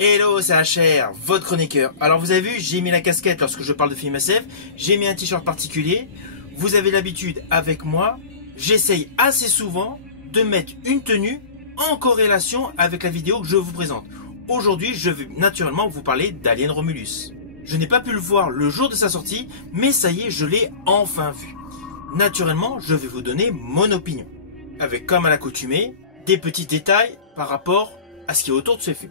Hello, c'est HR, votre chroniqueur. Alors vous avez vu, j'ai mis la casquette lorsque je parle de film SF, j'ai mis un t-shirt particulier. Vous avez l'habitude avec moi, j'essaye assez souvent de mettre une tenue en corrélation avec la vidéo que je vous présente. Aujourd'hui, je vais naturellement vous parler d'Alien Romulus. Je n'ai pas pu le voir le jour de sa sortie, mais ça y est, je l'ai enfin vu. Naturellement, je vais vous donner mon opinion, avec comme à l'accoutumée, des petits détails par rapport à ce qui est autour de ce film.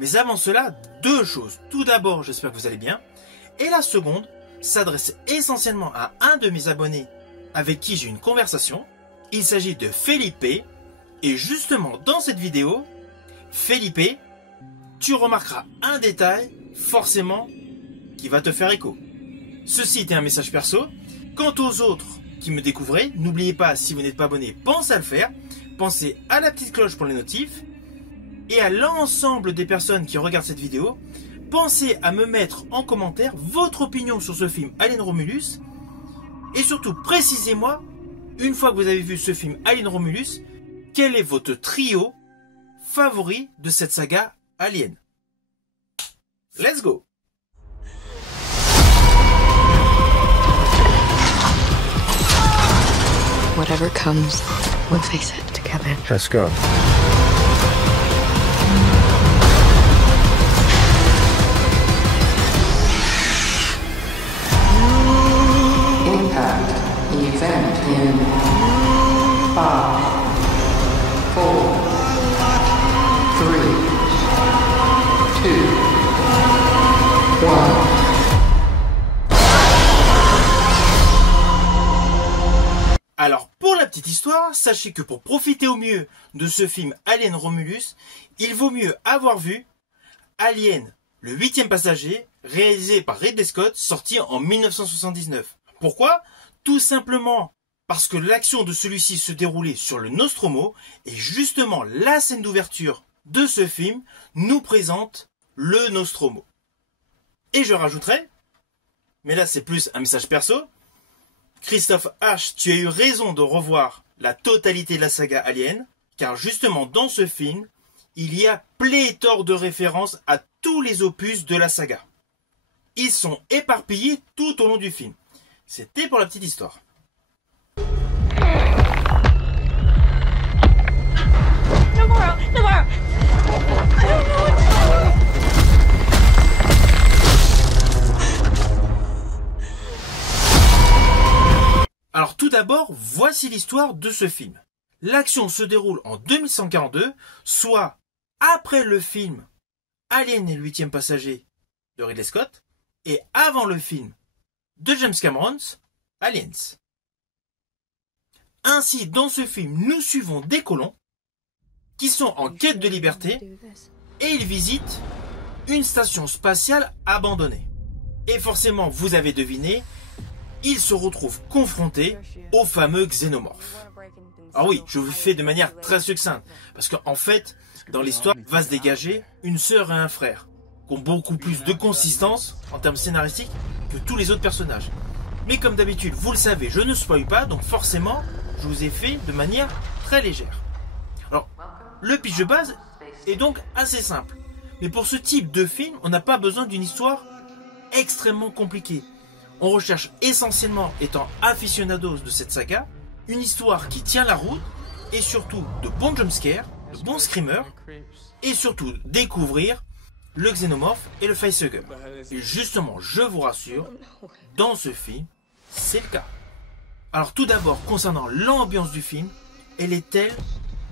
Mais avant cela, deux choses. Tout d'abord, j'espère que vous allez bien. Et la seconde s'adresse essentiellement à un de mes abonnés avec qui j'ai une conversation. Il s'agit de Felipe. Et justement, dans cette vidéo, Felipe, tu remarqueras un détail, forcément, qui va te faire écho. Ceci était un message perso. Quant aux autres qui me découvrez, n'oubliez pas, si vous n'êtes pas abonné, pensez à le faire. Pensez à la petite cloche pour les notifs. Et à l'ensemble des personnes qui regardent cette vidéo, pensez à me mettre en commentaire votre opinion sur ce film Alien Romulus. Et surtout, précisez-moi, une fois que vous avez vu ce film Alien Romulus, quel est votre trio favori de cette saga Alien. Let's go! Whatever comes, we'll face it together. Let's go. Impact event in 5, 4, 3, 2, 1. Alors, pour la petite histoire, sachez que pour profiter au mieux de ce film Alien Romulus, il vaut mieux avoir vu Alien, le 8e passager, réalisé par Ridley Scott, sorti en 1979. Pourquoi? Tout simplement parce que l'action de celui-ci se déroulait sur le Nostromo, et justement la scène d'ouverture de ce film nous présente le Nostromo. Et je rajouterai, mais là c'est plus un message perso, Christophe H, tu as eu raison de revoir la totalité de la saga Alien, car justement dans ce film, il y a pléthore de références à tous les opus de la saga. Ils sont éparpillés tout au long du film. C'était pour la petite histoire. Navarro! I don't know what to do! Alors tout d'abord, voici l'histoire de ce film. L'action se déroule en 2142, soit après le film Alien et le 8e passager de Ridley Scott, et avant le film de James Cameron, Aliens. Ainsi, dans ce film, nous suivons des colons qui sont en quête de liberté et ils visitent une station spatiale abandonnée. Et forcément, vous avez deviné, ils se retrouvent confrontés aux fameux xénomorphes. Alors oui, je vous fais de manière très succincte, parce qu'en fait, dans l'histoire, va se dégager une sœur et un frère, qui ont beaucoup plus de consistance en termes scénaristiques que tous les autres personnages. Mais comme d'habitude, vous le savez, je ne spoil pas, donc forcément, je vous ai fait de manière très légère. Alors, le pitch de base est donc assez simple. Mais pour ce type de film, on n'a pas besoin d'une histoire extrêmement compliquée. On recherche essentiellement, étant aficionados de cette saga, une histoire qui tient la route et surtout de bons jumpscares, de bons screamers et surtout découvrir le xénomorphe et le facehugger. Et justement, je vous rassure, dans ce film, c'est le cas. Alors tout d'abord, concernant l'ambiance du film, elle est telle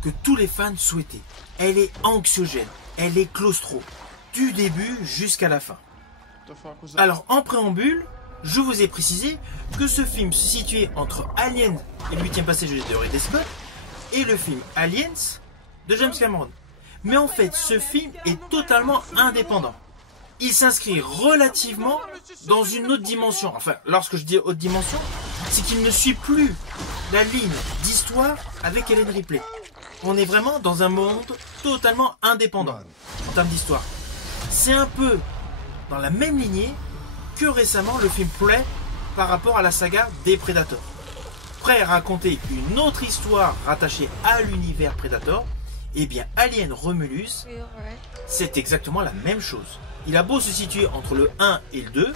que tous les fans souhaitaient. Elle est anxiogène, elle est claustro, du début jusqu'à la fin. Alors en préambule, je vous ai précisé que ce film se situait entre Alien et le 8e passager de Ridley Scott et le film Aliens de James Cameron. Mais en fait, ce film est totalement indépendant. Il s'inscrit relativement dans une autre dimension. Enfin, lorsque je dis autre dimension, c'est qu'il ne suit plus la ligne d'histoire avec Ellen Ripley. On est vraiment dans un monde totalement indépendant en termes d'histoire. C'est un peu dans la même lignée que récemment le film Prey par rapport à la saga des Predators. Prey racontait une autre histoire rattachée à l'univers Predator Eh bien, Alien Romulus, c'est exactement la même chose. Il a beau se situer entre le 1 et le 2,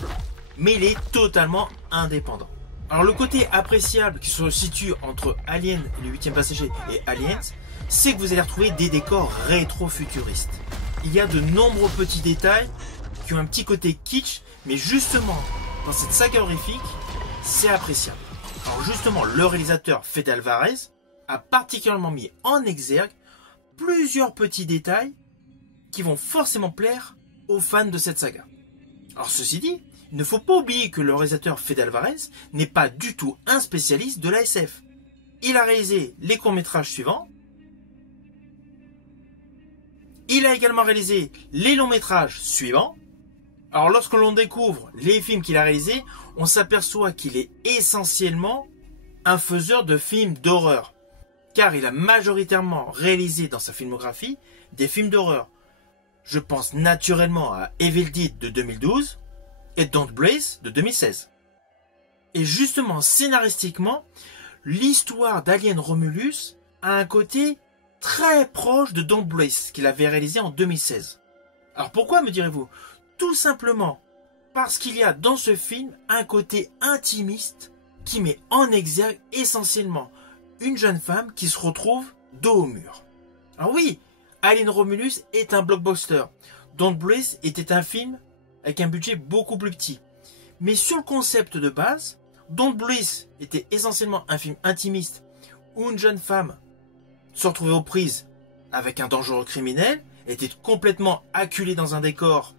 mais il est totalement indépendant. Alors le côté appréciable qui se situe entre Alien, le 8e passager et Aliens, c'est que vous allez retrouver des décors rétro-futuristes. Il y a de nombreux petits détails qui ont un petit côté kitsch, mais justement, dans cette saga horrifique, c'est appréciable. Alors justement, le réalisateur Fede Alvarez a particulièrement mis en exergue plusieurs petits détails qui vont forcément plaire aux fans de cette saga. Alors ceci dit, il ne faut pas oublier que le réalisateur Fede Alvarez n'est pas du tout un spécialiste de la SF. Il a réalisé les courts-métrages suivants. Il a également réalisé les longs-métrages suivants. Alors lorsque l'on découvre les films qu'il a réalisés, on s'aperçoit qu'il est essentiellement un faiseur de films d'horreur. Car il a majoritairement réalisé dans sa filmographie des films d'horreur. Je pense naturellement à Evil Dead de 2012 et Don't Breathe de 2016. Et justement, scénaristiquement, l'histoire d'Alien Romulus a un côté très proche de Don't Breathe qu'il avait réalisé en 2016. Alors pourquoi, me direz-vous? Tout simplement parce qu'il y a dans ce film un côté intimiste qui met en exergue essentiellement une jeune femme qui se retrouve dos au mur. Alors oui, Alien Romulus est un blockbuster. Don't Breathe était un film avec un budget beaucoup plus petit. Mais sur le concept de base, Don't Breathe était essentiellement un film intimiste où une jeune femme se retrouvait aux prises avec un dangereux criminel, était complètement acculée dans un décor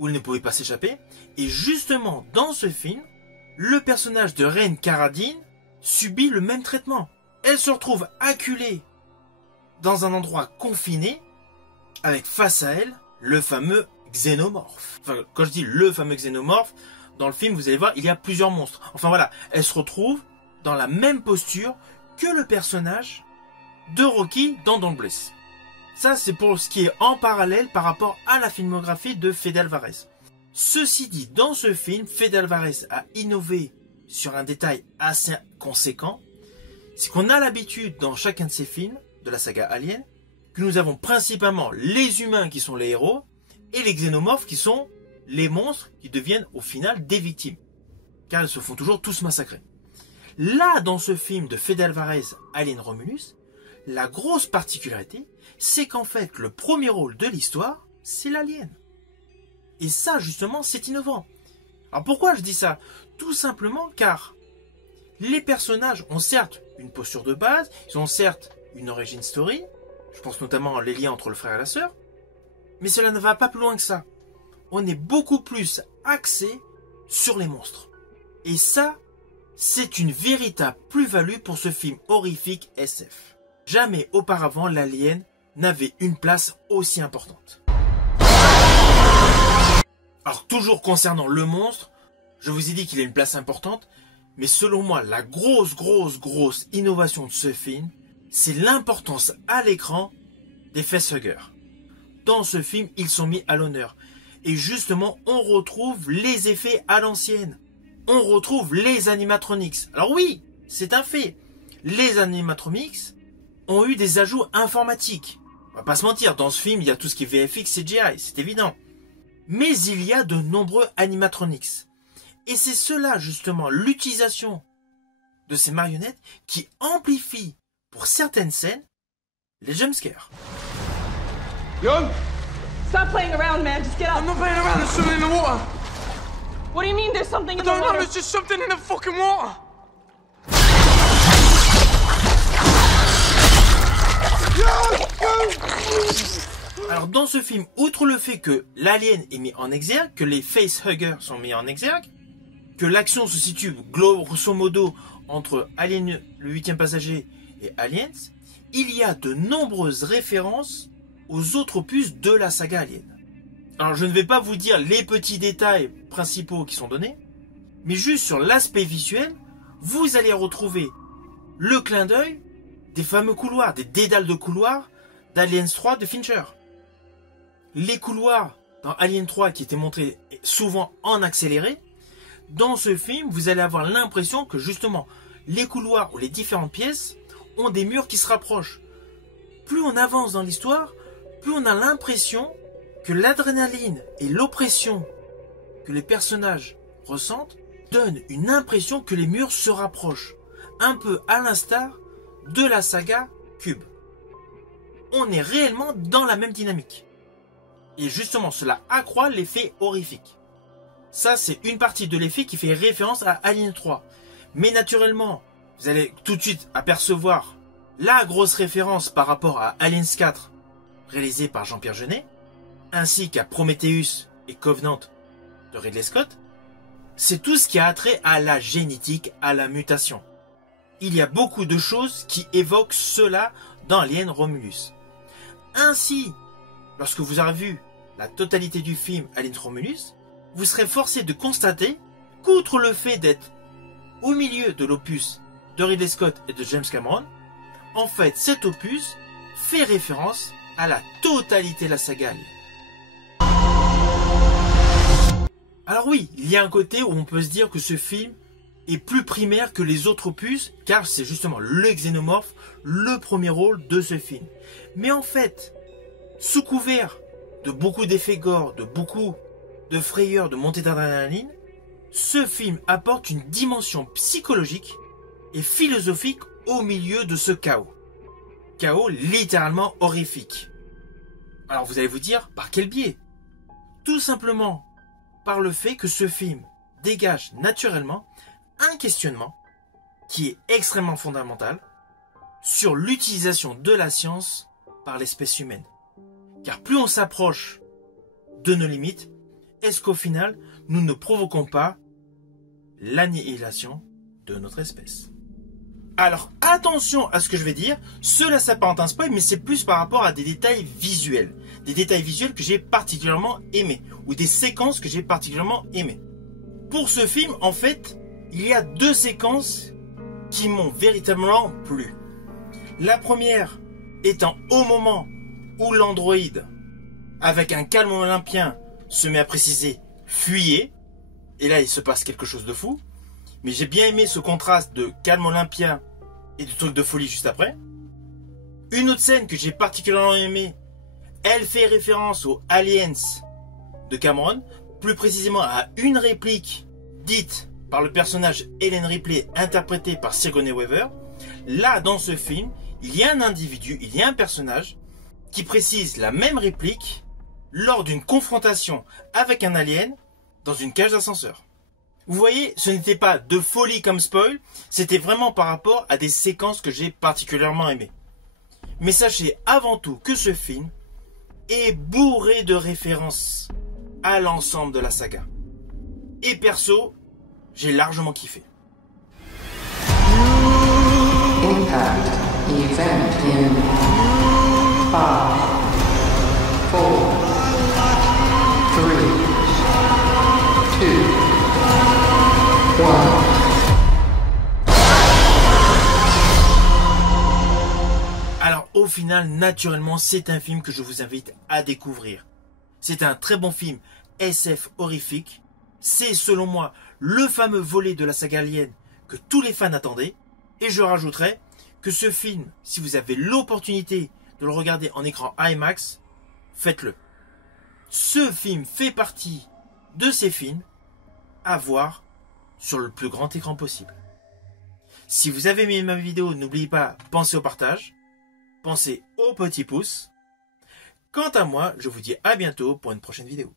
où elle ne pouvait pas s'échapper. Et justement, dans ce film, le personnage de Reine Carradine subit le même traitement. Elle se retrouve acculée dans un endroit confiné avec face à elle le fameux xénomorphe. Enfin, quand je dis le fameux xénomorphe, dans le film, vous allez voir, il y a plusieurs monstres. Enfin voilà, elle se retrouve dans la même posture que le personnage de Rocky dans Don't Breathe. Ça, c'est pour ce qui est en parallèle par rapport à la filmographie de Fede Alvarez. Ceci dit, dans ce film, Fede Alvarez a innové sur un détail assez conséquent. C'est qu'on a l'habitude dans chacun de ces films, de la saga Alien, que nous avons principalement les humains qui sont les héros et les xénomorphes qui sont les monstres qui deviennent au final des victimes. Car ils se font toujours tous massacrer. Là, dans ce film de Fede Alvarez, Alien Romulus, la grosse particularité, c'est qu'en fait, le premier rôle de l'histoire, c'est l'alien. Et ça, justement, c'est innovant. Alors pourquoi je dis ça? Tout simplement car les personnages ont certes une posture de base, ils ont certes une origin story, je pense notamment les liens entre le frère et la sœur, mais cela ne va pas plus loin que ça. On est beaucoup plus axé sur les monstres. Et ça, c'est une véritable plus-value pour ce film horrifique SF. Jamais auparavant l'alien n'avait une place aussi importante. Alors toujours concernant le monstre, je vous ai dit qu'il a une place importante, mais selon moi la grosse innovation de ce film, c'est l'importance à l'écran des facehuggers. Dans ce film, ils sont mis à l'honneur. Et justement, on retrouve les effets à l'ancienne. On retrouve les animatronics. Alors oui, c'est un fait. Les animatronics ont eu des ajouts informatiques. On va pas se mentir, dans ce film, il y a tout ce qui est VFX, CGI, c'est évident. Mais il y a de nombreux animatronics. Et c'est cela, justement, l'utilisation de ces marionnettes qui amplifie, pour certaines scènes, les jumpscares. Young? Stop playing around, man. Just get up. I'm not playing around, there's something in the water. What do you mean there's something I in the don't know, water? there's just something in the fucking water. Alors dans ce film, outre le fait que l'alien est mis en exergue, que les facehuggers sont mis en exergue, que l'action se situe grosso modo entre Alien, le 8e passager, et Aliens, il y a de nombreuses références aux autres opus de la saga Alien. Alors je ne vais pas vous dire les petits détails principaux qui sont donnés, mais juste sur l'aspect visuel, vous allez retrouver le clin d'œil des fameux couloirs, des dédales de couloirs d'Aliens 3 de Fincher. Les couloirs dans Alien 3 qui étaient montrés souvent en accéléré, dans ce film, vous allez avoir l'impression que justement, les couloirs ou les différentes pièces ont des murs qui se rapprochent. plus on avance dans l'histoire, plus on a l'impression que l'adrénaline et l'oppression que les personnages ressentent donnent une impression que les murs se rapprochent, un peu à l'instar de la saga Cube. On est réellement dans la même dynamique. Et justement, cela accroît l'effet horrifique. Ça, c'est une partie de l'effet qui fait référence à Alien 3. Mais naturellement, vous allez tout de suite apercevoir la grosse référence par rapport à Aliens 4, réalisé par Jean-Pierre Jeunet, ainsi qu'à Prometheus et Covenant de Ridley Scott. C'est tout ce qui a trait à la génétique, à la mutation. Il y a beaucoup de choses qui évoquent cela dans Alien Romulus. Ainsi, lorsque vous aurez vu la totalité du film Alien Romulus, vous serez forcé de constater qu'outre le fait d'être au milieu de l'opus de Ridley Scott et de James Cameron, en fait cet opus fait référence à la totalité de la saga Alien. Alors oui, il y a un côté où on peut se dire que ce film est plus primaire que les autres opus, car c'est justement le xénomorphe, le premier rôle de ce film. Mais en fait, sous couvert de beaucoup d'effets gore, de beaucoup de frayeur, de montée d'adrénaline, ce film apporte une dimension psychologique et philosophique au milieu de ce chaos. Chaos littéralement horrifique. Alors vous allez vous dire, par quel biais? Tout simplement par le fait que ce film dégage naturellement un questionnement qui est extrêmement fondamental sur l'utilisation de la science par l'espèce humaine. Car plus on s'approche de nos limites, est-ce qu'au final, nous ne provoquons pas l'annihilation de notre espèce? Alors attention à ce que je vais dire, cela s'apparente à un spoil, mais c'est plus par rapport à des détails visuels. Des détails visuels que j'ai particulièrement aimés, ou des séquences que j'ai particulièrement aimées. Pour ce film, en fait, il y a deux séquences qui m'ont véritablement plu. La première étant au moment où l'androïde, avec un calme olympien, se met à préciser « fuyez », et là il se passe quelque chose de fou. Mais j'ai bien aimé ce contraste de calme olympien et de truc de folie juste après. Une autre scène que j'ai particulièrement aimée, elle fait référence aux Aliens de Cameron, plus précisément à une réplique dite par le personnage Ellen Ripley, interprétée par Sigourney Weaver. Là, dans ce film, il y a un individu, il y a un personnage qui précise la même réplique lors d'une confrontation avec un alien dans une cage d'ascenseur. Vous voyez, ce n'était pas de folie comme spoil, c'était vraiment par rapport à des séquences que j'ai particulièrement aimées. Mais sachez avant tout que ce film est bourré de références à l'ensemble de la saga. Et perso, j'ai largement kiffé. Impact event in 5, 4, 3, 2, 1. Alors au final, naturellement, c'est un film que je vous invite à découvrir. C'est un très bon film SF horrifique. C'est selon moi le fameux volet de la saga Alien que tous les fans attendaient. Et je rajouterai que ce film, si vous avez l'opportunité de le regarder en écran IMAX, faites-le. Ce film fait partie de ces films à voir sur le plus grand écran possible. Si vous avez aimé ma vidéo, n'oubliez pas, pensez au partage, pensez au petit pouce. Quant à moi, je vous dis à bientôt pour une prochaine vidéo.